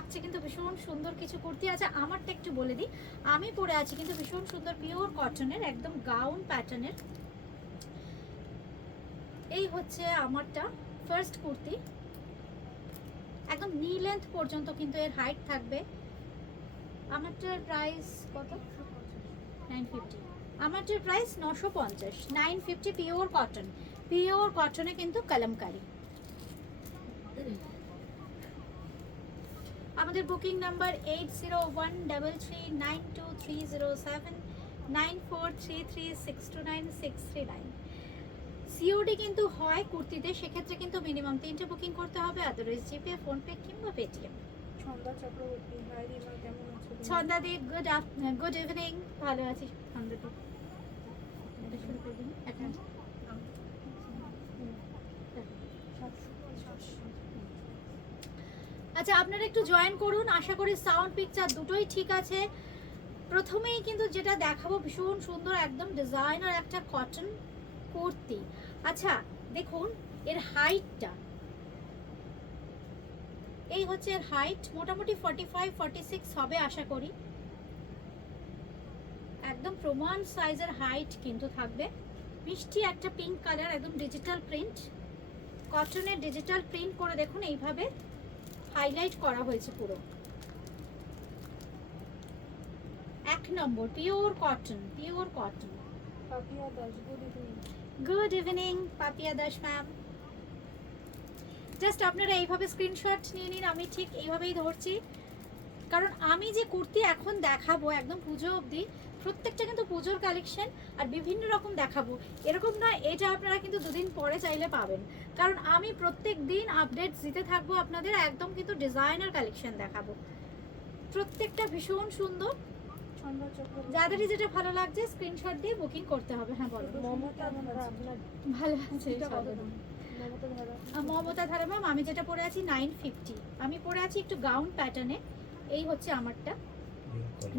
থাকছে কিন্তু ভীষণ সুন্দর কিছু কুর্তি আছে। আমারটা একটু বলে দিই, আমি পরে আছি কিন্তু ভীষণ সুন্দর পিওর কটনের একদম গাউন প্যাটার্নের। এই হচ্ছে আমারটা ফার্স্ট কুর্তি, একদম নি লেন্থ পর্যন্ত কিন্তু এর হাইট থাকবে। আমারটার প্রাইস কত? 950। আমারটার প্রাইস 950, 950 পিওর কটন। পিওর কটনে কিন্তু কলমকারি। আমাদের বুকিং নাম্বার 8013392307 9433629639 সিওডি কিন্তু হয় কুর্তিতে, সেক্ষেত্রে কিন্তু মিনিমাম 3টে বুকিং করতে হবে, আদারওয়াইজ জিপে, ফোনপে কিংবা পেটিএম। ছন্দা চক্রবর্তী, হাই রিমা, কেমন আছো? ছন্দা দি গুড ইভিনিং। ভালো আছি ছন্দা দি। এটা শুরু করবেন এখন। আচ্ছা, আপনারা একটু জয়েন করুন। আশা করি সাউন্ড পিকচার দুটোই ঠিক আছে। প্রথমেই কিন্তু যেটা দেখাবো ভীষণ সুন্দর একদম ডিজাইনার একটা কটন কুর্তি। আচ্ছা দেখুন এর হাইটটা, এই হচ্ছে এর হাইট, মোটামুটি 45-46 হবে আশা করি। একদম প্রমাণ সাইজের হাইট কিন্তু থাকবে। মিষ্টি একটা পিঙ্ক কালার, একদম ডিজিটাল প্রিন্ট, কটনের ডিজিটাল প্রিন্ট করে দেখুন এইভাবে হাইলাইট করা হয়েছে পুরো। এক নম্বর pure cotton, pure cotton. Papiya Das, good evening. Good evening Papiya Das ma'am. Just আপনারা এইভাবে স্ক্রিনশট নিয়ে নিন, আমি ঠিক এইভাবেই ধরছি, কারণ আমি যে কুর্তি এখন দেখাবো একদম পুজো অবধি, প্রত্যেকটা কিন্তু পুজোর কালেকশন আর বিভিন্ন রকম দেখাবো। এরকম নয় এটা আপনারা কিন্তু দুদিন পরে চাইলে পাবেন, কারণ আমি প্রত্যেক দিন আপডেট দিতে থাকবো আপনাদের। একদম কিন্তু ডিজাইনার কালেকশন দেখাবো, প্রত্যেকটা ভীষণ সুন্দর। ছন্দা চক্রবর্তী, যাদেরই যেটা ভালো লাগছে স্ক্রিনশট দিয়ে বুকিং করতে হবে। হ্যাঁ বলো। মমতা ধারা, আপনার ভালো আছে এটা কত দাম? মমতা ধারা, মমতা ধারা ম্যাম, আমি যেটা পরে আছি 950। আমি পরে আছি একটু গাউন প্যাটার্নে, এই হচ্ছে আমারটা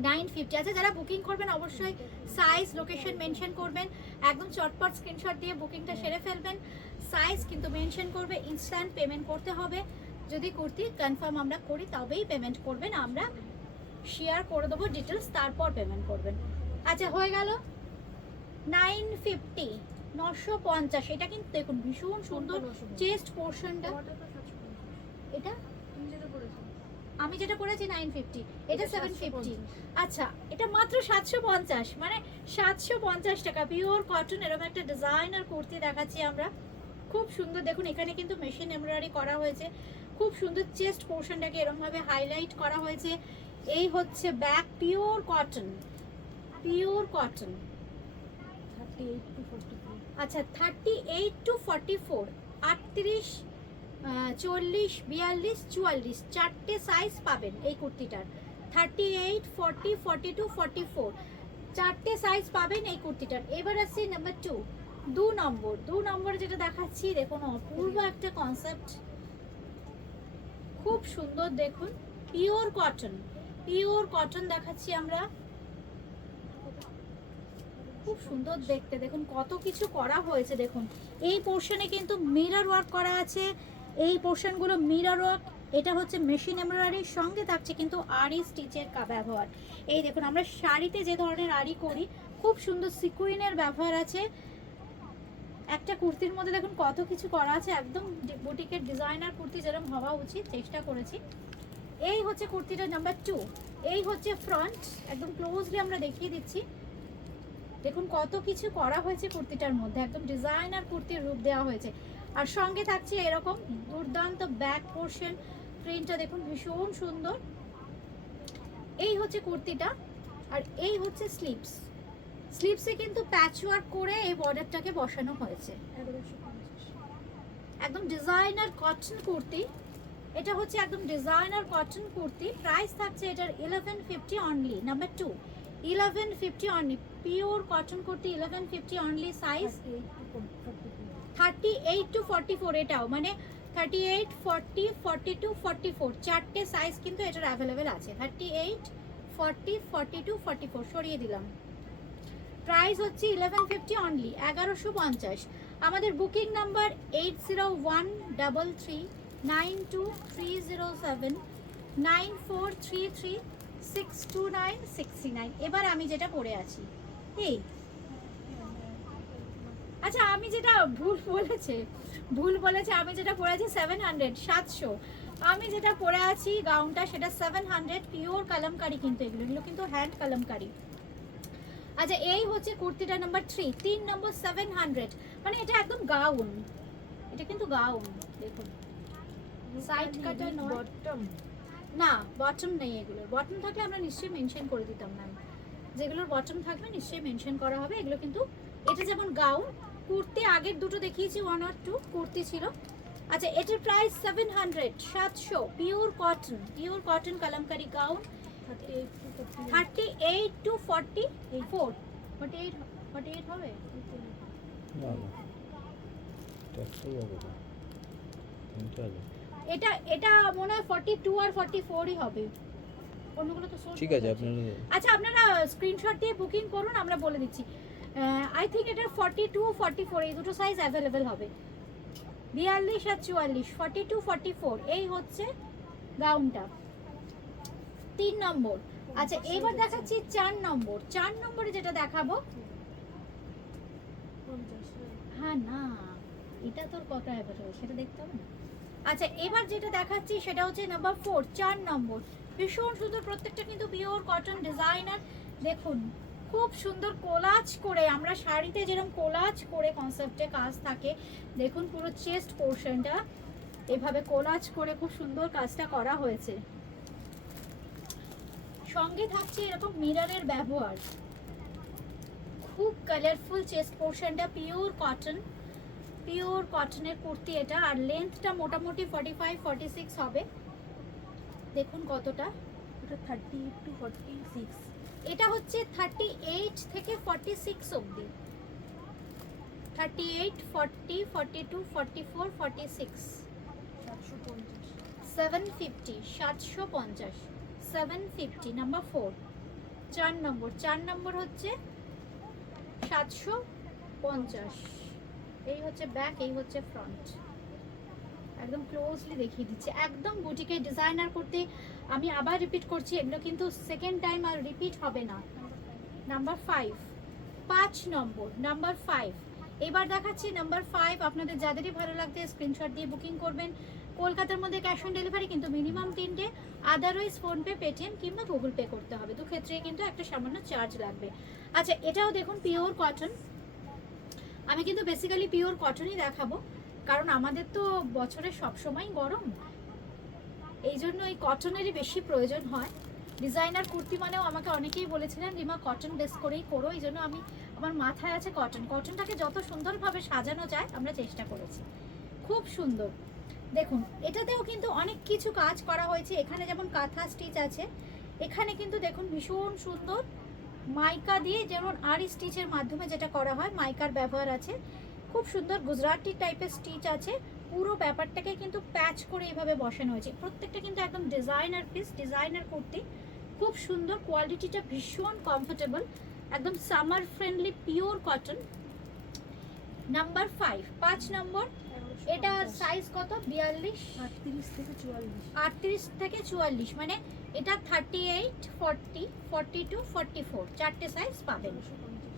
950। আচ্ছা যারা বুকিং করবেন অবশ্যই সাইজ লোকেশন মেনশন করবেন, একদম চটপট স্ক্রিনশট দিয়ে বুকিংটা সেরে ফেলবেন। সাইজ কিন্তু মেনশন করবে, ইনস্ট্যান্ট পেমেন্ট করতে হবে। যদি কুর্তি কনফার্ম আমরা করি তবেই পেমেন্ট করবেন, আমরা শেয়ার করে দেবো ডিটেলস, তারপর পেমেন্ট করবেন। আচ্ছা হয়ে গেল 950, 950। এটা কিন্তু দেখুন ভীষণ সুন্দর চেস্ট পোর্শনটা। তোমারটা তো 750। এটা তুমি যেটা বলেছো আমি যেটা পরেছি 950, এটা এটা 750। 750। আচ্ছা এটা মাত্র 750, মানে 750 টাকা পিওর কটন। এরকম একটা ডিজাইনার কুর্তি দেখাচ্ছি আমরা, খুব সুন্দর। দেখুন এখানে কিন্তু মেশিন এমব্রয়ডারি করা হয়েছে, খুব সুন্দর চেস্ট পোর্শনটাকে এরকম ভাবে হাইলাইট করা হয়েছে। এই হচ্ছে back, pure cotton, pure cotton. 38 to 44। আচ্ছা 38 to 44, 38, 40, 42, 44, চারটে সাইজ পাবেন এই কুর্তিটার। 38, 40, 42, 44, চারটে সাইজ পাবেন এই কুর্তিটার। এবার আসছি নাম্বার 2, দু নম্বর যেটা দেখাচ্ছি দেখুন অপূর্ব একটা কনসেপ্ট, খুব সুন্দর। দেখুন পিওর কটন, পিওর কটন দেখাচ্ছি আমরা, খুব সুন্দর দেখতে। দেখুন কত কিছু করা হয়েছে। দেখুন এই পোর্শনে কিন্তু মিরর ওয়ার্ক করা আছে, এই পোর্শনগুলো মিরর ওয়ার্ক। এটা হচ্ছে মেশিন এমব্রয়ডারির সঙ্গে থাকছে কিন্তু আরি স্টিচের ব্যবহার। এই দেখুন আমরা শাড়িতে যে ধরনের আরি করি, খুব সুন্দর সিকুইনের ব্যবহার আছে। একটা কুর্তির মধ্যে দেখুন কত কিছু করা আছে, একদম বুটিকের ডিজাইনার কুর্তি যেরকম হওয়া উচিত চেষ্টা করেছি। এই হচ্ছে কুর্তিটার নাম্বার 2। এই হচ্ছে ফ্রন্ট, একদম ক্লোজলি আমরা দেখিয়ে দিচ্ছি। দেখুন কত কিছু করা হয়েছে কুর্তিটার মধ্যে, একদম ডিজাইনার কুর্তির রূপ দেওয়া হয়েছে। আর সঙ্গে থাকছে এরকম দুর্দান্ত ব্যাক পোর্শন, প্রিন্টটা দেখুন ভীষণ সুন্দর। এই হচ্ছে কুর্তিটা, আর এই হচ্ছে স্লিভস। স্লিভসে কিন্তু প্যাচওয়ার্ক করে এই বর্ডারটাকে বসানো হয়েছে। 1150। একদম ডিজাইনার কটন কুর্তি, এটা হচ্ছে একদম ডিজাইনার কটন কুর্তি। প্রাইস থাকছে এটার 1150 only. Number 2, 1150 only, pure cotton kurti 1150 only. Size 38 to 44, এটাও মানে 38, 40, 42, 44, চারটে সাইজ কিন্তু এটার অ্যাভেলেবেল আছে। 38, 40, 42, 44 সরিয়ে দিলাম। প্রাইস হচ্ছে 1150 অনলি, 1150। আমাদের বুকিং নাম্বার 8013392307 9433629639। এবার আমি যেটা পরে আছি এই, আচ্ছা আমি যেটা ভুল বলেছে, আমি যেটা পরে আছি 700। আমি যেটা পরে আছি গাউনটা সেটা 700, পিওর কালামকারি, কিন্তু এগুলো কিন্তু হ্যান্ড কালামকারি। আচ্ছা এই হচ্ছে কুর্তিটা নাম্বার 3, 3 নম্বর 700, মানে এটা একদম গাউন, এটা কিন্তু গাউন। দেখুন সাইড কাটা নয়, বটম না বটম নেই, এগুলোর বটম থাকলে আমরা নিশ্চয়ই মেনশন করে দিতাম ম্যাম, যেগুলোর বটম থাকবে নিশ্চয়ই মেনশন করা হবে। এগুলো কিন্তু, এটা যেমন গাউন, কুর্তি আগের দুটো দেখিয়েছি 1 আর 2 কুর্তি ছিল। আচ্ছা এটার price 700, 700, pure cotton kalamkari gown, 38 to 44, 48 হবে। না না ট্যাক্সই হবে না, কিনতে হবে। এটা মনে হয় 42 আর 44ই হবে, অন্যগুলো তো sold ঠিক হয়ে আছে গেছে। আপনারা আচ্ছা আপনারা স্ক্রিনশট দিয়ে বুকিং করুন, আমরা বলে দিচ্ছি। আই থিঙ্ক এটার 42 44 এই দুটো সাইজ অ্যাভেলেবেল হবে, 42 আর 44, 42 44, এই হচ্ছে গাউনটা 3 নম্বর। আচ্ছা এবার দেখাচ্ছি 4 নম্বর। 4 নম্বরে যেটা দেখাবো, 50 হ্যাঁ না এটা তোর কত অ্যাভেলেবেল সেটা দেখতে হবে না। আচ্ছা এবার যেটা দেখাচ্ছি সেটা হচ্ছে নাম্বার 4, 4 নম্বর। ভীষণ সুন্দর, প্রত্যেকটা কিন্তু পিওর কটন ডিজাইনার। দেখুন খুব সুন্দর কোলাজ করে, আমরা শাড়িতে যেরকম কোলাজ করে কনসেপ্টে কাজ থাকে, দেখুন পুরো চেস্ট পোর্শনটা এভাবে কোলাজ করে খুব সুন্দর কাজটা করা হয়েছে। সঙ্গে থাকছে এরকম মিররের ব্যবহার, খুব কালারফুল চেস্ট পোর্শনটা, পিওর কটনের কুর্তি এটা। আর লেন্থটা মোটামুটি 45 46 হবে, দেখুন কতটা। এটা 38 to 46, এটা হচ্ছে 38 থেকে 46 অবধি, 38 40 42 44 46, 750, 750, 750, 750 নাম্বার 4। 4 নম্বর হচ্ছে 750। এই হচ্ছে ব্যাক, এই হচ্ছে ফ্রন্ট, একদম ক্লোজলি দেখিয়ে দিচ্ছে, একদম বুটিকে ডিজাইনার করতে। আমি আবার রিপিট করছি, এগুলো কিন্তু সেকেন্ড টাইম আর রিপিট হবে না। নাম্বার 5, 5 নম্বর, নাম্বার 5। এবার দেখাচ্ছি নাম্বার 5, আপনাদের যাদেরই ভালো লাগবে স্ক্রিনশট দিয়ে বুকিং করবেন। কলকাতার মধ্যে ক্যাশ অন ডেলিভারি কিন্তু মিনিমাম 3টে, আদারওয়াইজ ফোনপে, পেটিএম কিংবা গুগল পে করতে হবে, দু ক্ষেত্রে কিন্তু একটা সামান্য চার্জ লাগবে। আচ্ছা এটাও দেখুন পিওর কটন, আমি কিন্তু বেসিক্যালি পিওর কটনই দেখাবো, কারণ আমাদের তো বছরে সবসময় গরম, এই জন্য এই কটনেরই বেশি প্রয়োজন হয়। ডিজাইনার কুর্তি মানেও আমাকে অনেকেই বলেছিলেন রিমা কটন বেস করেই করো, এই জন্য আমার মাথায় আছে কটনটাকে যত সুন্দরভাবে সাজানো যায় আমরা চেষ্টা করেছি। খুব সুন্দর, দেখুন এটাতেও কিন্তু অনেক কিছু কাজ করা হয়েছে। এখানে যেমন কাঁথা স্টিচ আছে, এখানে কিন্তু দেখুন ভীষণ সুন্দর মাইকা দিয়ে, যেমন আরি স্টিচের মাধ্যমে যেটা করা হয় মাইকার ব্যবহার আছে। খুব সুন্দর গুজরাটি টাইপের স্টিচ আছে, পুরো ব্যাপারটাকে কিন্তু প্যাচ করে এইভাবে বসানো হয়েছে। প্রত্যেকটা কিন্তু একদম ডিজাইনার পিস, ডিজাইনার কুর্তি, খুব সুন্দর, কোয়ালিটিটা ভীষণ কমফোর্টেবল, একদম summer friendly pure cotton. Number 5, 5 নম্বর। এটা সাইজ কত? 42, 38 থেকে 44, 38 থেকে 44, মানে এটা 38 40 42 44 চারটে সাইজ পাবেন। 1150,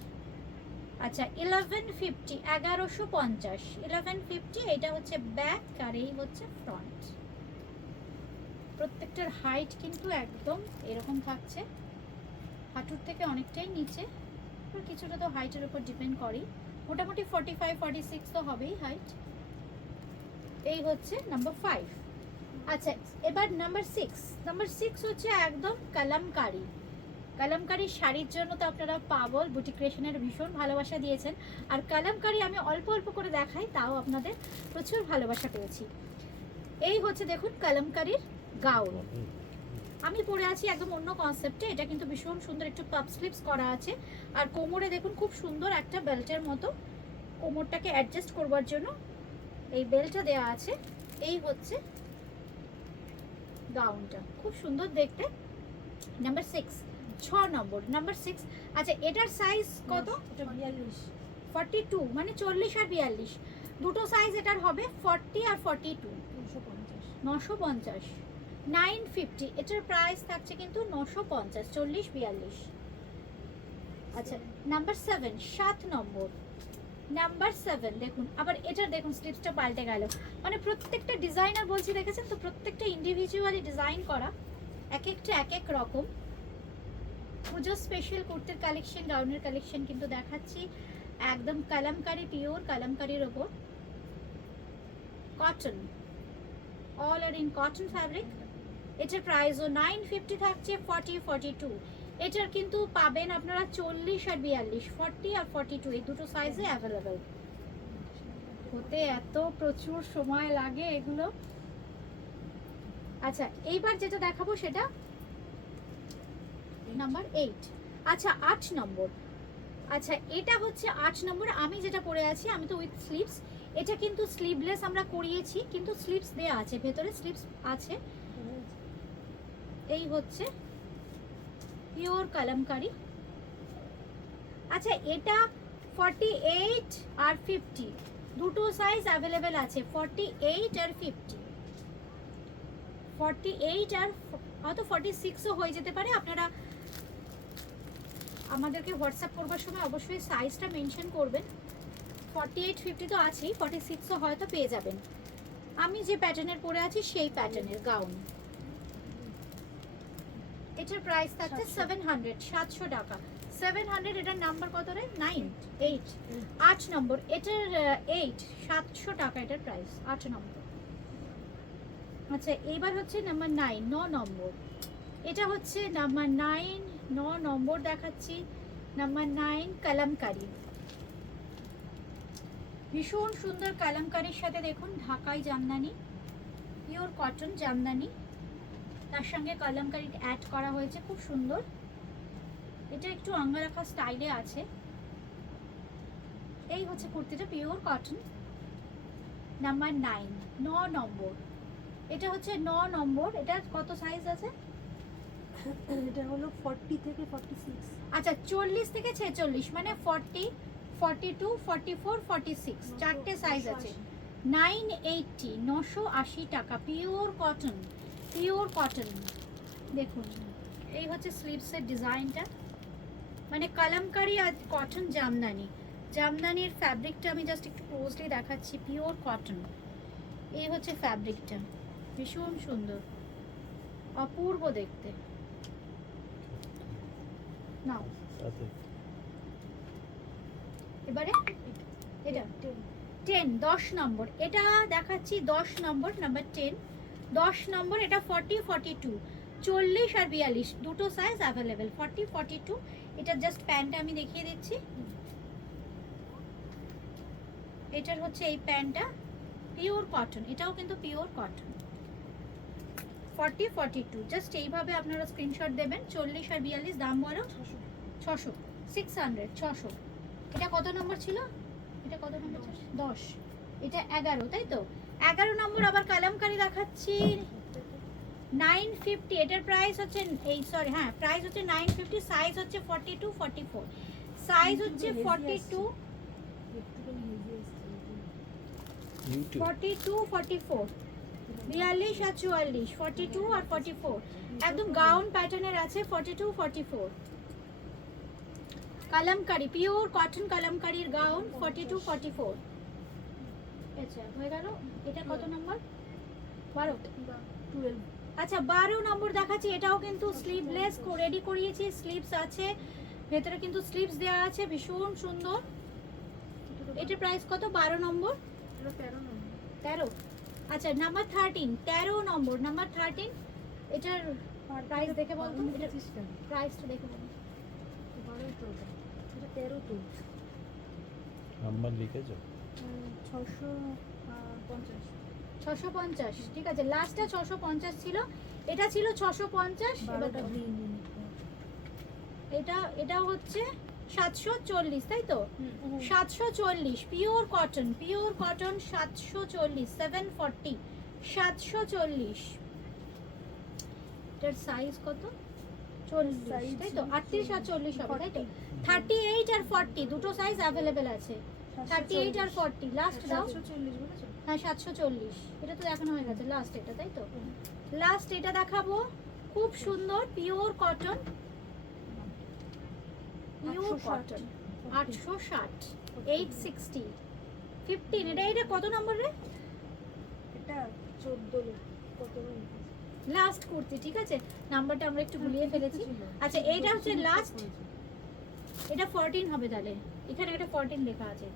আচ্ছা 1150, 1150, 1150। এটা হচ্ছে ব্যাক আর এই হচ্ছে ফ্রন্ট। প্রত্যেকটার হাইট কিন্তু একদম এরকম থাকছে, হাঁটুর থেকে অনেকটাই নিচে, কিছুটা তো হাইটের উপর ডিপেন্ড করে, মোটামুটি 45 46 তো হবেই হাইট। এই হচ্ছে নাম্বার 5। আচ্ছা এবার নাম্বার 6। নাম্বার 6 হচ্ছে একদম কালামকারি শাড়ির জন্য তো আপনারা পাগল, বুটিক ক্রিয়েশনের ভীষণ ভালোবাসা দিয়েছেন, আর কালামকারি আমি অল্প অল্প করে দেখাই, তাও আপনাদের প্রচুর ভালোবাসা পেয়েছি। এই হচ্ছে দেখুন কালামকারির গাউন, আমি পরে আছি একদম অন্য কনসেপ্টে। এটা কিন্তু ভীষণ সুন্দর, একটু পাপ স্লিপস করা আছে, আর কোমরে দেখুন খুব সুন্দর একটা বেল্টের মতো কোমরটাকে অ্যাডজাস্ট করবার জন্য এই বেল্টটা দেওয়া আছে। এই হচ্ছে গাউনটা, খুব সুন্দর দেখতে। নাম্বার 6, 6 নম্বর, নাম্বার 6। আচ্ছা এটার সাইজ কত? এটা 42, 42, মানে 40 আর 42 দুটো সাইজ এটার হবে, 40 আর 42, 950, 950। 950, এটার প্রাইস থাকছে কিন্তু 950, 40 42। আচ্ছা নাম্বার 7, 7 নম্বর, নাম্বার 7 দেখুন, আবার এটা দেখুন স্লিপসটা পাল্টে গেল, মানে প্রত্যেকটা ডিজাইনার বলছি দেখেছেন তো, প্রত্যেকটা ইন্ডিভিজুয়ালি ডিজাইন করা, এক একটা এক এক রকম। পুজো স্পেশাল কুর্তির কালেকশন, গাউনের কালেকশন কিন্তু দেখাচ্ছি, একদম কালামকারী, পিওর কালামকারীর ওপর কটন, অল আর ইন কটন ফ্যাব্রিক। এটার প্রাইসও 950 থাকছে, 40 42। এটার কিন্তু পাবেন আপনারা 40 আর 42, 40 আর 42, এই দুটো সাইজে অ্যাভেলেবেল। হতে এত প্রচুর সময় লাগে এগুলো। আচ্ছা এইবার যেটা দেখাবো সেটা নাম্বার 8। আচ্ছা 8 নম্বর, আচ্ছা এটা হচ্ছে 8 নম্বর, আমি যেটা পরে আছি, আমি তো উইথ স্লিভস, এটা কিন্তু স্লিভলেস আমরা করিয়েছি, কিন্তু স্লিভস দেয়া আছে, ভেতরে স্লিভস আছে। এই হচ্ছে পিওর কালামকারী। আচ্ছা এটা 48 আর 50 দুটো সাইজ অ্যাভেলেবেল আছে, 48 আর 50, 48 আর হয়তো 46ও হয়ে যেতে পারে। আপনারা আমাদেরকে হোয়াটসঅ্যাপ করবার সময় অবশ্যই সাইজটা মেনশন করবেন। 48 50 তো আছেই, 46ও হয়তো পেয়ে যাবেন। আমি যে প্যাটার্নের পরে আছি সেই প্যাটার্নের গাউন। এটার প্রাইস থাকছে 700, 700 টাকা, 700। এটার নাম্বার কত রে? 9, 8, 8 নম্বর। এটার 8, 700 টাকা এটার প্রাইস, 8 নম্বর। আচ্ছা এইবার হচ্ছে নাম্বার 9, 9 নম্বর। এটা হচ্ছে নাম্বার 9, 9 নম্বর দেখাচ্ছি, নাম্বার 9 কালামকারী, ভীষণ সুন্দর কালামকারীর সাথে দেখুন ঢাকাই জামদানি, পিওর কটন জামদানি, তার সঙ্গে কালামকারী অ্যাড করা হয়েছে, খুব সুন্দর। এটা একটু আঙ্গারাখা স্টাইলে আছে। এই হচ্ছে কুর্তিটা, পিওর কটন, নাম্বার 9, 9 নম্বর। এটা হচ্ছে 9 নম্বর। এটা কত সাইজ আছে? এটা হলো 40 থেকে 46। আচ্ছা 40 থেকে 46, মানে 40, 42, 44, 46, চারটে সাইজ আছে। 980, 980 টাকা, পিওর কটন, পিওর কটন। দেখুন এই হচ্ছে স্লিভসের ডিজাইনটা, মানে কালামকারী আর কটন জামদানি, জামদানির ফ্যাব্রিকটা আমি জাস্ট একটু ক্লোজলি দেখাচ্ছি, পিওর কটন। এই হচ্ছে ফ্যাব্রিকটা, ভীষণ সুন্দর, অপূর্ব দেখতে। নাও সাথে এবারে এটা 10, 10 নম্বর। এটা দেখাচ্ছি 10 নম্বর, নাম্বার 10, 10 নম্বর। এটা 40 42, 40 আর 42 দুটো সাইজ অ্যাভেলেবেল, 40 42। এটা জাস্ট প্যান্টটা আমি দেখিয়ে দিচ্ছি। এটার হচ্ছে এই প্যান্টটা, পিওর কটন, এটাও কিন্তু পিওর কটন, 40 42। জাস্ট এইভাবে আপনারা স্ক্রিনশট দেবেন। 40 আর 42 দাম বলো? 600, 600, 600। এটা কত নম্বর ছিল? এটা কত নম্বর ছিল? 10। এটা 11, তাই তো? 11 নম্বর। আবার কালামকারী দেখাচ্ছি 950। এটার প্রাইস হচ্ছে এই সরি হ্যাঁ প্রাইস হচ্ছে 950, সাইজ হচ্ছে 42 44, সাইজ হচ্ছে 42 ইউটিউব 42 44, 42 আর 44, 42 আর 44, একদম গাউন প্যাটার্নের আছে। 42 44 কালামকারী, পিওর কটন কালামকারীর গাউন, 42 44। আচ্ছা হয়ে গেল। এটা কত নম্বর? 12, 12। আচ্ছা 12 নম্বর দেখাচ্ছি। এটাও কিন্তু স্লিভলেস রেডি করিয়েছি, স্লিভস আছে, ভেতরে কিন্তু স্লিভস দেওয়া আছে, ভীষণ সুন্দর। এটার প্রাইস কত? 12 নম্বর, এটা 13 নম্বর। 13। আচ্ছা নাম্বার 13, 13 নম্বর, নাম্বার 13। এটার প্রাইস দেখে বলতো, এটার প্রাইসটা দেখে বলুন। 12 তো এটা 13 তো। নাম্বার লিখেছো? 650। 650, ঠিক আছে। লাস্টটা 650 ছিল, এটা ছিল 650। 12টা গ্রিন। এটা হচ্ছে 740, তাই তো? 740 পিওর কটন, পিওর কটন 740, 740, 740। এটার সাইজ কত? 40, তাই তো? 38 আর 40 হবে, তাই তো? 38 আর 40 দুটো সাইজ অ্যাভেলেবেল আছে, 38 আর 40। লাস্ট দাও। 740 বলেছো? হ্যাঁ 740, এটা তো দেখানো হয়ে গেছে লাস্ট, এটা তাই তো? লাস্ট এটা দেখাবো, খুব সুন্দর পিওর কটন, পিওর 860 কটন, 860, 860, 15, এটা কত নম্বর রে? এটা 14 কত লাস্ট কুর্তি, ঠিক আছে, নাম্বারটা আমরা একটু ভুলিয়ে ফেলেছি। আচ্ছা এইটা হচ্ছে লাস্ট, এটা 14 হবে তাহলে, এখানে একটা 14 লেখা আছে,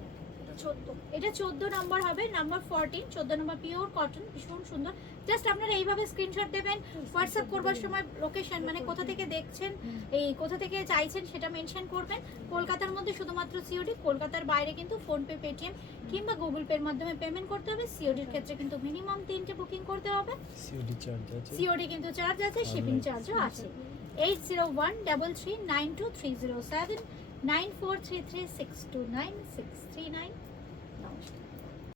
এটা 14 নম্বর হবে, নাম্বার 14, 14 নম্বর পিওর কটন, ভীষণ সুন্দর। জাস্ট আপনারা এইভাবে স্ক্রিনশট দেবেন, হোয়াটসঅ্যাপ করবার সময় লোকেশন মানে কোথা থেকে দেখছেন, এই কোথা থেকে চাইছেন সেটা মেনশন করবেন। কলকাতার মধ্যে শুধুমাত্র সিওডি, কলকাতার বাইরে কিন্তু ফোনপে, পেটিএম কিংবা গুগল পের মাধ্যমে পেমেন্ট করতে হবে। সিওডির ক্ষেত্রে কিন্তু মিনিমাম 3টে বুকিং করতে হবে। সিওডি চার্জ আছে, সিওডি কিন্তু চার্জ আছে, শিপিং চার্জও আছে। 8013392307, 9433629639